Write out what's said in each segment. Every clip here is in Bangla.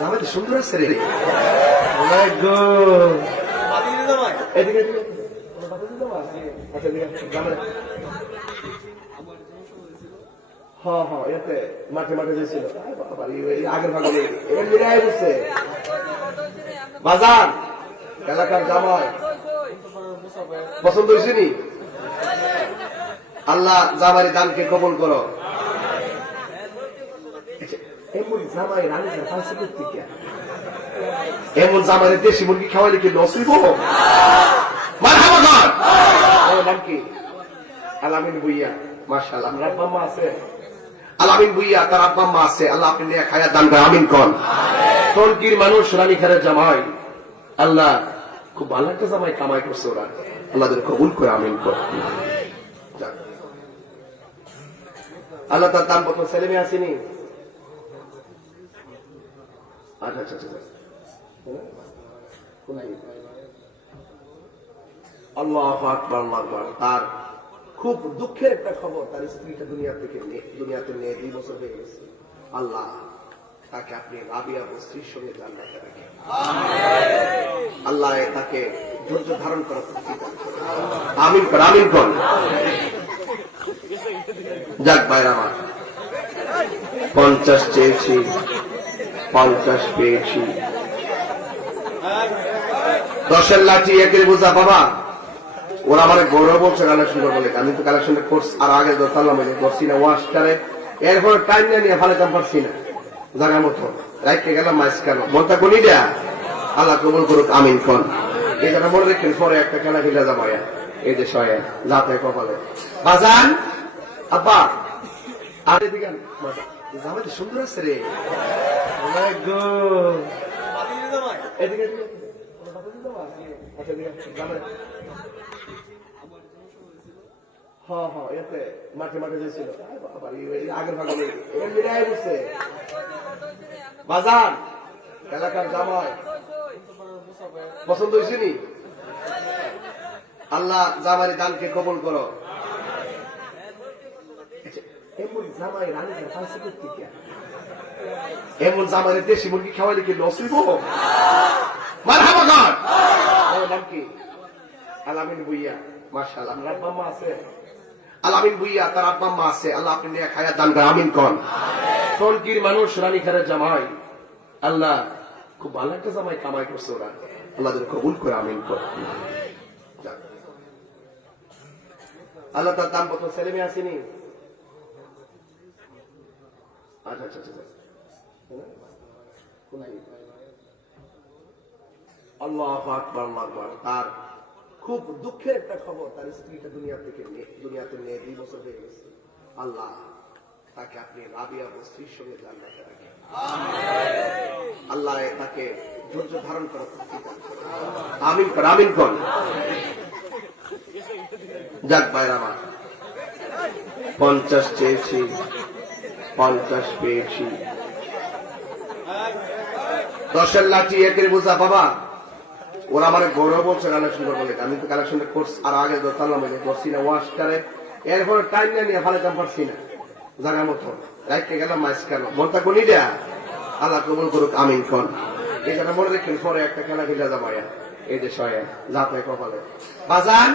জামাই সুন্দর আছে রে। মাঠে মাঠে যেছিল আগের ভাগে বাজার এলাকার জামাই পছন্দ হয়েছে নি? আল্লাহ জামারি দানকে কবুল করো। এমন জামাই রানী পাইছে করতে এমন জামাই দেশি মুরগি খাওয়াইলে কি নসিব? নাম কি? আলামিন ভুইয়া। মাশাআল্লাহ, আপনার আব্বা আম্মা আছে? আলামিন ভুইয়া তার আব্বা আম্মা আছে। আল্লাহ আপনি নিয়ে খায়া দান করে আমিন কন। টঙ্গীর মানুষ রানী খারের জামাই, আল্লাহ খুব ভালো একটা জামাই কামাই করছে ওরা, আল্লাহ কবুল করে আমিন কর। আল্লাহ তার দাম কত ছেলে মেয়ে আসেনি? আচ্ছা আল্লাহু আকবার, আল্লাহু আকবার। তার খুব দুঃখের একটা খবর, তার স্ত্রীটা দুনিয়াতে নেই, 2 বছর হয়ে গেছে। আল্লাহ তাকে আপনি রাবিয়া স্ত্রীর সঙ্গে জান্নাতে রাখেন। আল্লাহ তাকে ধৈর্য ধারণ করার আমিন কর, আমিন কর। যাক ভাইরা আমার, 50 চেয়েছি, 50 পেয়েছি। 10-এর লাঠি 1-এর বোঝা। বাবা ওরা আমার গৌরব বলছে কালেকশন করবো, আমি তো কালেকশনটা করছি আর আগে ধরতাম করছি না ওয়াশ করে, এরপরে টাইম নিয়ে ফালাইতাম পারছি না জায়গা মতো রাইতে গেলাম মাছ কেন মনটা কোনি দেয়া। আল্লাহ কবুল করুক, আমিন কন। এই জন্য মনে রেখেন পরে একটা খেলা খেলে যাবো এই দেশ যাতে কপালে বাজান আব্বা আর এদিকে জামাই সুন্দর আছে রে। এদিকে মাঠে মাঠে যেছিল আগের ভাগে বাজার এলাকার জামাই পছন্দ হয়েছে নি? আল্লাহ জামারি দানকে কবুল করো। এমন জামাই রানী পাইছে করতে এমন জামাই দেশি মুরগি খাওয়াইলে কি নসিব? মারহাবা গান। নাম কি? আলামিন ভুইয়া। মাশাআল্লাহ, আপনার আব্বা আম্মা আছে? আলামিন ভুইয়া তার আব্বা আম্মা আছে। আল্লাহ আপনি নিয়ে খায়া দান করে আমিন কন। টঙ্গীর মানুষ রানী খারের জামাই, আল্লাহ খুব ভালো একটা জামাই কামাই করছে ওরা, আল্লাহ কবুল করে আমিন কর। আল্লাহ তার দাম কত ছেলে মেয়ে আসেনি? আচ্ছা আল্লাহু আকবার, আল্লাহু আকবার। তার খুব দুঃখের একটা খবর, তার স্ত্রীটা দুনিয়াতে নেই, 2 বছর হয়ে গেছে। আল্লাহ তাকে আপনি রাবিয়া স্ত্রীর সঙ্গে জান্নাতে রাখেন। আল্লাহ তাকে ধৈর্য ধারণ করার আমিন কর, আমিন কর। যাক ভাইরা আমার, 50 চেয়েছি, 50 পেয়েছি। 10-এর লাঠি 1-এর বোঝা। বাবা ওরা আমার গৌরব বলছে কালেকশন করবো, আমি তো কালেকশনটা করছি আর আগে ধরতাম করছি না ওয়াশ করে, এরপরে টাইম নিয়ে ফালাইতাম পারছি না জায়গা মতো রাইতে গেলাম মাছ কেন মনটা কোনি দেয়া। আল্লাহ কবুল করুক, আমিন কন। এই জন্য মনে রেখেন পরে একটা খেলা খেলে যাবো এই দেশ যাতে কপালে বাজান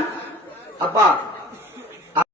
আব্বা